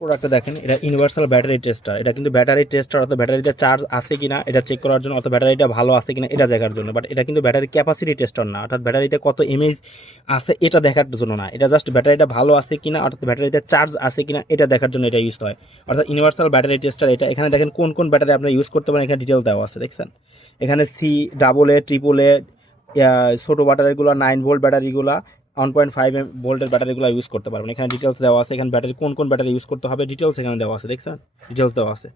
প্রোডাক্টটা দেখেন, এটা ইউনিভার্সাল ব্যাটারি টেস্টার। এটা কিন্তু ব্যাটারি টেস্টার, অর্থাৎ ব্যাটারিতে চার্জ আছে কিনা এটা চেক করার জন্য, অর্থাৎ ব্যাটারিটা ভালো আছে কিনা এটা দেখার জন্য। বাট এটা কিন্তু ব্যাটারি ক্যাপাসিটি টেস্টার না, অর্থাৎ ব্যাটারিতে কত এমএইচ আছে এটা দেখার জন্য না। এটা জাস্ট ব্যাটারিটা ভালো আছে কিনা, অর্থাৎ ব্যাটারিতে চার্জ আছে কিনা এটা দেখার জন্য এটা ইউজ হয়। অর্থাৎ ইউনিভার্সাল ব্যাটারি টেস্টার এটা। এখানে দেখেন কোন কোন ব্যাটারি আপনারা ইউজ করতে পারেন, এখানে ডিটেল দেওয়া আছে দেখছেন। এখানে C double A triple A, ছোটো ব্যাটারিগুলো 9 ভোল্ট ব্যাটারিগুলো 1.5 ভোল্টের ব্যাটারিগুলো ইউজ করতে পারবেন। এখানে ডিটেলস দেওয়া আছে, এখানে ব্যাটারি কোন কোন ব্যাটারি ইউজ করতে হবে ডিটেলস এখানে দেওয়া আছে দেখছেন, ডিটেলস দেওয়া আছে।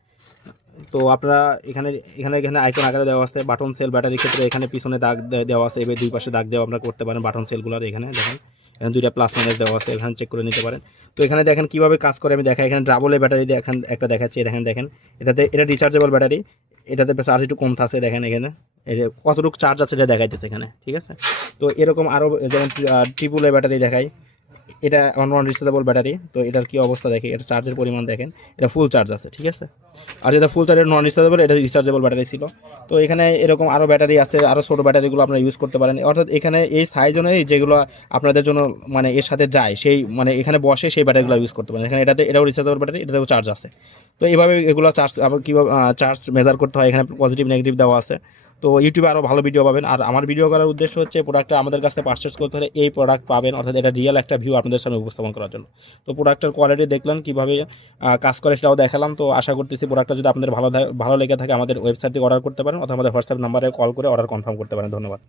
তো আপনারা এখানে এখানে এখানে আইকন আকারে দেওয়া আছে। বাটন সেল ব্যাটারির ক্ষেত্রে এখানে পিছনে দাগ দেওয়া আছে, এবার দুই পাশে দাগ দেওয়া আপনারা করতে পারেন বাটন সেলগুলোর। এখানে দেখেন এখানে দুইটা প্লাস মাইনাস দেওয়া আছে, এখানে চেক করে নিতে পারেন। তো এখানে দেখেন কীভাবে কাজ করে আমি দেখাই। এখানে ডাবল এ ব্যাটারি দেখেন একটা দেখাচ্ছি, দেখেন দেখেন এটাতে, এটা রিচার্জেবল ব্যাটারি, এটাতে চার্জ একটু কম থাকছে দেখেন। এখানে এই যে কতটুকু চার্জ আছে এটা দেখাইতেছে এখানে, ঠিক আছে। তো এরকম আরও যেমন ট্রিপল এ ব্যাটারি দেখাই, এটা নন রিচার্জেবল ব্যাটারি। তো এটার কী অবস্থা দেখে, এটা চার্জের পরিমাণ দেখেন, এটা ফুল চার্জ আছে, ঠিক আছে। আর যেটা ফুল চার্জ নন রিচার্জেবল, এটা রিচার্জেবল ব্যাটারি ছিল। তো এখানে এরকম আরও ব্যাটারি আছে, আরও ছোটো ব্যাটারিগুলো আপনারা ইউজ করতে পারেন। অর্থাৎ এখানে এই সাইজ অনুযায়ী যেগুলো আপনাদের জন্য মানে এর সাথে যায়, সেই মানে এখানে বসে সেই ব্যাটারিগুলো ইউজ করতে পারেন। এখানে এটাও রিচার্জেবল ব্যাটারি, এটাতেও চার্জ আছে। তো এইভাবে এগুলো চার্জ, আবার কীভাবে চার্জ মেজার করতে হয় এখানে পজিটিভ নেগেটিভ দেওয়া আছে। তো ইউটিউবে আরও ভালো ভিডিও পাবেন। আর আমার ভিডিও করার উদ্দেশ্য হচ্ছে প্রোডাক্টটা আমাদের কাছে পারচেস করতে হলে এই প্রোডাক্ট পাবেন, অর্থাৎ এটা রিয়েল একটা ভিউ আপনাদের সামনে উপস্থাপন করার জন্য। তো প্রোডাক্টের কোয়ালিটি দেখলেন, কীভাবে কাজ করে সেটাও দেখালাম। তো আশা করতেছি প্রোডাক্টটা যদি আপনাদের ভালো লেগে থাকে আমাদের ওয়েবসাইট থেকে অর্ডার করতে পারেন, অথবা আমাদের হোয়াটসঅ্যাপ নাম্বারে কল করে অর্ডার কনফার্ম করতে পারেন। ধন্যবাদ।